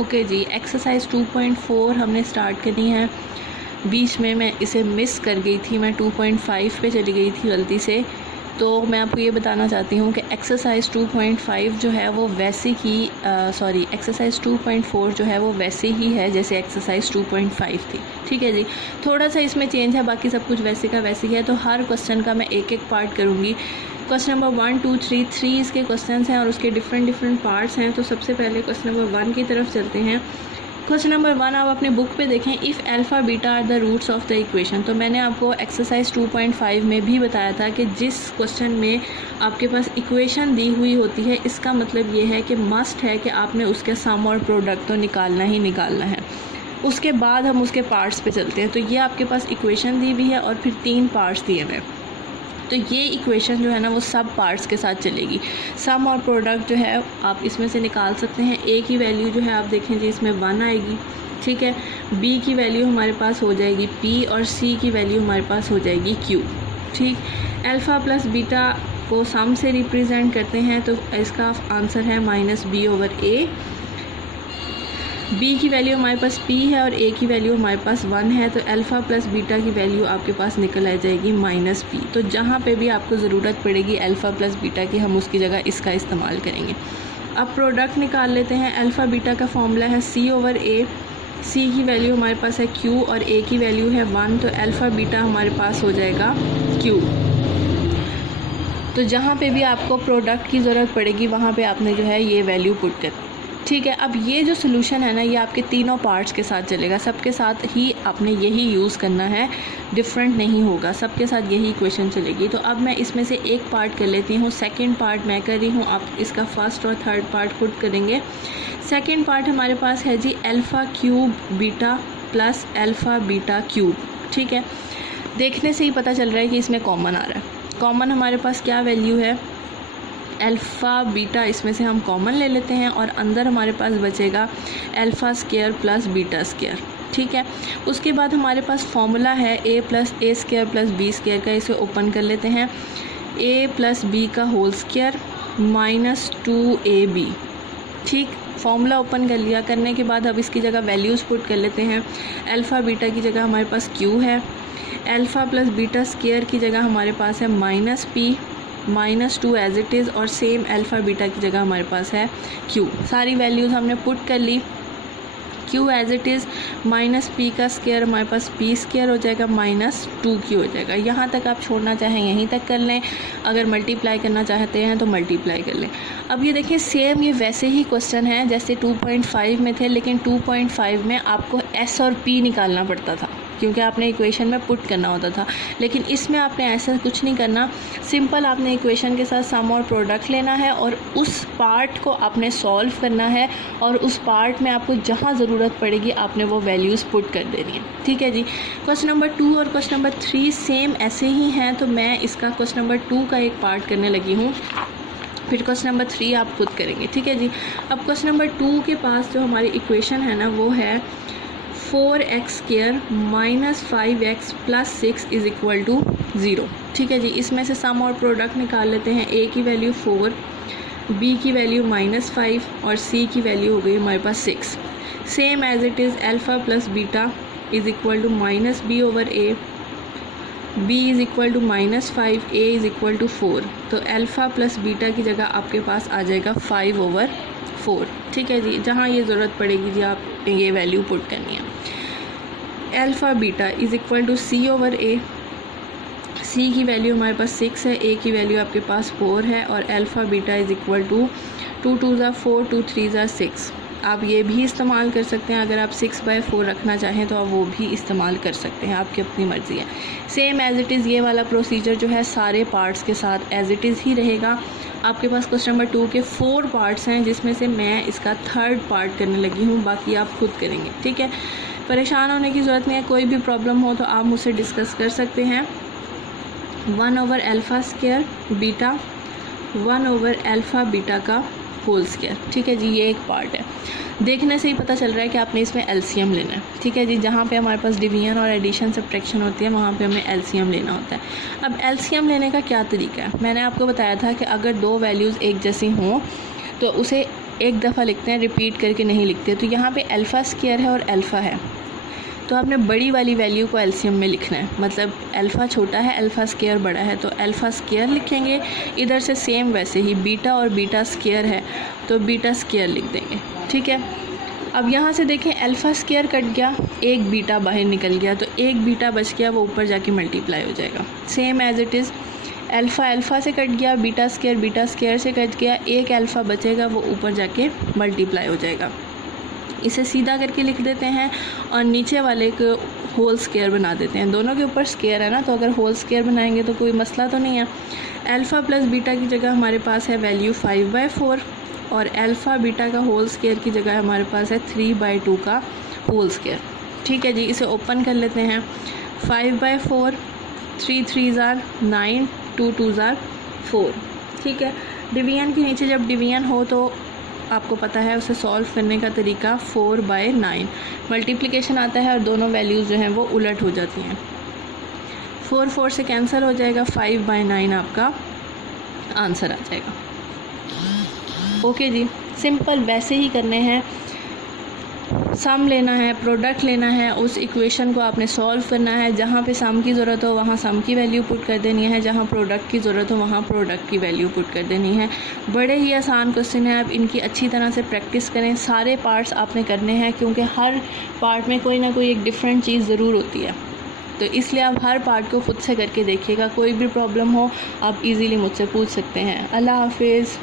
Okay जी, exercise 2.4 हमने start करनी है। बीच में मैं इसे मिस कर गई थी, मैं 2.5 पे चली गई थी गलती से। तो मैं आपको ये बताना चाहती हूँ कि एक्सरसाइज 2.5 जो है वो वैसे ही एक्सरसाइज 2.4 जो है वो वैसे ही है जैसे एक्सरसाइज 2.5 थी। ठीक है जी, थोड़ा सा इसमें चेंज है, बाकी सब कुछ वैसे का वैसे ही है। तो हर क्वेश्चन का मैं एक एक पार्ट करूँगी। क्वेश्चन नंबर 1 2 3 इसके क्वेश्चन हैं और उसके डिफरेंट पार्ट्स हैं। तो सबसे पहले क्वेश्चन नंबर 1 की तरफ चलते हैं। क्वेश्चन नंबर 1 आप अपने बुक पे देखें, if alpha beta are the roots of the equation. तो मैंने आपको एक्सरसाइज 2.5 में भी बताया था कि जिस क्वेश्चन में आपके पास इक्वेशन दी हुई होती है, इसका मतलब ये है कि मस्ट है कि आपने उसके सम और प्रोडक्ट तो निकालना ही निकालना है। उसके बाद हम उसके पार्ट्स पे चलते हैं। तो ये आपके पास इक्वेशन दी हुई है और फिर 3 पार्ट्स दिए हुए। तो ये इक्वेशन जो है ना वो सब पार्ट्स के साथ चलेगी। सम और प्रोडक्ट जो है आप इसमें से निकाल सकते हैं। ए की वैल्यू जो है आप देखें जी इसमें 1 आएगी। ठीक है, बी की वैल्यू हमारे पास हो जाएगी पी और सी की वैल्यू हमारे पास हो जाएगी क्यू। ठीक, अल्फ़ा प्लस बीटा को सम से रिप्रेजेंट करते हैं तो इसका आंसर है -b/a। बी की वैल्यू हमारे पास p है और a की वैल्यू हमारे पास 1 है। तो अल्फ़ा प्लस बीटा की वैल्यू आपके पास निकल आ जाएगी -p। तो जहाँ पे भी आपको ज़रूरत पड़ेगी अल्फ़ा प्लस बीटा की, हम उसकी जगह इसका इस्तेमाल करेंगे। अब प्रोडक्ट निकाल लेते हैं। अल्फ़ा बीटा का फॉर्मूला है c/a। c की वैल्यू हमारे पास है q और a की वैल्यू है 1। तो अल्फ़ा बीटा हमारे पास हो जाएगा q। तो जहाँ पे भी आपको प्रोडक्ट की ज़रूरत पड़ेगी वहाँ पे आपने जो है ये वैल्यू पुट कर। ठीक है, अब ये जो सोल्यूशन है ना ये आपके तीनों पार्ट्स के साथ चलेगा। सबके साथ ही आपने यही यूज़ करना है, डिफरेंट नहीं होगा, सबके साथ यही इक्वेशन चलेगी। तो अब मैं इसमें से एक पार्ट कर लेती हूँ। सेकंड पार्ट मैं कर रही हूँ, आप इसका फर्स्ट और थर्ड पार्ट खुद करेंगे। सेकंड पार्ट हमारे पास है जी alpha cube beta plus alpha beta cube. ठीक है, देखने से ही पता चल रहा है कि इसमें कॉमन आ रहा है। कॉमन हमारे पास क्या वैल्यू है, अल्फ़ा बीटा, इसमें से हम कॉमन ले लेते हैं और अंदर हमारे पास बचेगा alpha square plus beta square. ठीक है, उसके बाद हमारे पास फॉर्मूला है a plus A square plus B square का। इसे ओपन कर लेते हैं। a प्लस बी का होल स्क्वायर -2ab। ठीक, फॉर्मूला ओपन कर लिया। करने के बाद अब इसकी जगह वैल्यूज़ पुट कर लेते हैं। अल्फ़ा बीटा की जगह हमारे पास q है, अल्फ़ा प्लस बीटा स्क्वायर की जगह हमारे पास है -p -2 एज इट इज़, और सेम अल्फ़ा बीटा की जगह हमारे पास है q। सारी वैल्यूज़ हमने पुट कर ली। q as it is -p का स्क्वायर हमारे पास p स्क्वायर हो जाएगा -2q हो जाएगा। यहाँ तक आप छोड़ना चाहें यहीं तक कर लें, अगर मल्टीप्लाई करना चाहते हैं तो मल्टीप्लाई कर लें। अब ये देखिए सेम ये वैसे ही क्वेश्चन है जैसे 2.5 में थे, लेकिन 2.5 में आपको s और p निकालना पड़ता था क्योंकि आपने इक्वेशन में पुट करना होता था। लेकिन इसमें आपने ऐसा कुछ नहीं करना, सिंपल आपने इक्वेशन के साथ सम और प्रोडक्ट लेना है और उस पार्ट को आपने सॉल्व करना है और उस पार्ट में आपको जहाँ ज़रूरत पड़ेगी आपने वो वैल्यूज़ पुट कर देनी है। ठीक है जी, क्वेश्चन नंबर 2 और क्वेश्चन नंबर 3 सेम ऐसे ही हैं। तो मैं इसका क्वेश्चन नंबर 2 का एक पार्ट करने लगी हूँ, फिर क्वेश्चन नंबर 3 आप खुद करेंगे। ठीक है जी, अब क्वेश्चन नंबर 2 के पास जो हमारी इक्वेशन है ना वो है 4x² -5x + 6 = 0। ठीक है जी, इसमें से सम और प्रोडक्ट निकाल लेते हैं। a की वैल्यू 4, b की वैल्यू -5 और c की वैल्यू हो गई हमारे पास 6। Same as it is alpha plus beta is equal to -b/a, b is equal to -5, a is equal to 4। तो अल्फ़ा प्लस बीटा की जगह आपके पास आ जाएगा 5/4। ठीक है जी, जहाँ ये ज़रूरत पड़ेगी जी आप ये वैल्यू पुट करनी है। Alpha beta is equal to c/a, c की वैल्यू हमारे पास 6 है, a की वैल्यू आपके पास 4 है और alpha beta is equal to 2 2 ज़ा 4 2 3 ज़ा 6। आप ये भी इस्तेमाल कर सकते हैं, अगर आप 6/4 रखना चाहें तो आप वो भी इस्तेमाल कर सकते हैं, आपकी अपनी मर्ज़ी है। सेम एज़ इट इज़ ये वाला प्रोसीजर जो है सारे पार्ट्स के साथ एज़ इट इज़ ही रहेगा। आपके पास क्वेश्चन नंबर 2 के 4 पार्ट्स हैं जिसमें से मैं इसका थर्ड पार्ट करने लगी हूँ, बाकी आप खुद करेंगे। ठीक है, परेशान होने की ज़रूरत नहीं है, कोई भी प्रॉब्लम हो तो आप मुझसे डिस्कस कर सकते हैं। 1/अल्फ़ा² बीटा 1/अल्फ़ा बीटा का होल स्क्वायर। ठीक है जी, ये एक पार्ट है। देखने से ही पता चल रहा है कि आपने इसमें एलसीएम लेना है। ठीक है जी, जहाँ पे हमारे पास डिवीजन और एडिशन सब्ट्रैक्शन होती है वहाँ पे हमें एलसीएम लेना होता है। अब एलसीएम लेने का क्या तरीका है, मैंने आपको बताया था कि अगर दो वैल्यूज़ एक जैसी हों तो उसे एक दफ़ा लिखते हैं, रिपीट करके नहीं लिखते। तो यहाँ पे अल्फ़ा स्क्वायर है और अल्फ़ा है, तो आपने बड़ी वाली वैल्यू को एलसीएम में लिखना है। मतलब अल्फ़ा छोटा है, अल्फ़ा स्क्वायर बड़ा है, तो अल्फ़ा स्क्वायर लिखेंगे। इधर से सेम वैसे ही बीटा और बीटा स्क्वायर है तो बीटा स्क्वायर लिख देंगे, ठीक है। अब यहाँ से देखें, अल्फ़ा स्क्वायर कट गया, एक बीटा बाहर निकल गया, तो एक बीटा बच गया, वो ऊपर जाके मल्टीप्लाई हो जाएगा। Same as it is, alpha alpha से कट गया, बीटा स्क्वायर से कट गया, एक अल्फ़ा बचेगा, वो ऊपर जाके मल्टीप्लाई हो जाएगा। इसे सीधा करके लिख देते हैं और नीचे वाले को होल स्क्वायर बना देते हैं। दोनों के ऊपर स्क्वायर है ना, तो अगर होल स्क्वायर बनाएंगे तो कोई मसला तो नहीं है। अल्फ़ा प्लस बीटा की जगह हमारे पास है वैल्यू 5/4 और अल्फ़ा बीटा का होल स्क्वायर की जगह हमारे पास है 3/2 का होल स्क्वायर। ठीक है जी, इसे ओपन कर लेते हैं। 5/4, 3 3 ज़ार 9, 2 2 ज़ार 4। ठीक है, डिवीजन के नीचे जब डिवीजन हो तो आपको पता है उसे सॉल्व करने का तरीका 4/9। मल्टीप्लिकेशन आता है और दोनों वैल्यूज़ जो हैं वो उलट हो जाती हैं। 4 4 से कैंसिल हो जाएगा, 5/9 आपका आंसर आ जाएगा। ओके जी, सिंपल वैसे ही करने हैं। सम लेना है, प्रोडक्ट लेना है, उस इक्वेशन को आपने सॉल्व करना है। जहाँ पे सम की ज़रूरत हो वहाँ सम की वैल्यू पुट कर देनी है, जहाँ प्रोडक्ट की ज़रूरत हो वहाँ प्रोडक्ट की वैल्यू पुट कर देनी है। बड़े ही आसान क्वेश्चन है, आप इनकी अच्छी तरह से प्रैक्टिस करें। सारे पार्ट्स आपने करने हैं क्योंकि हर पार्ट में कोई ना कोई एक डिफरेंट चीज़ ज़रूर होती है, तो इसलिए आप हर पार्ट को खुद से करके देखिएगा। कोई भी प्रॉब्लम हो आप इजीली मुझसे पूछ सकते हैं। अल्लाह हाफिज़।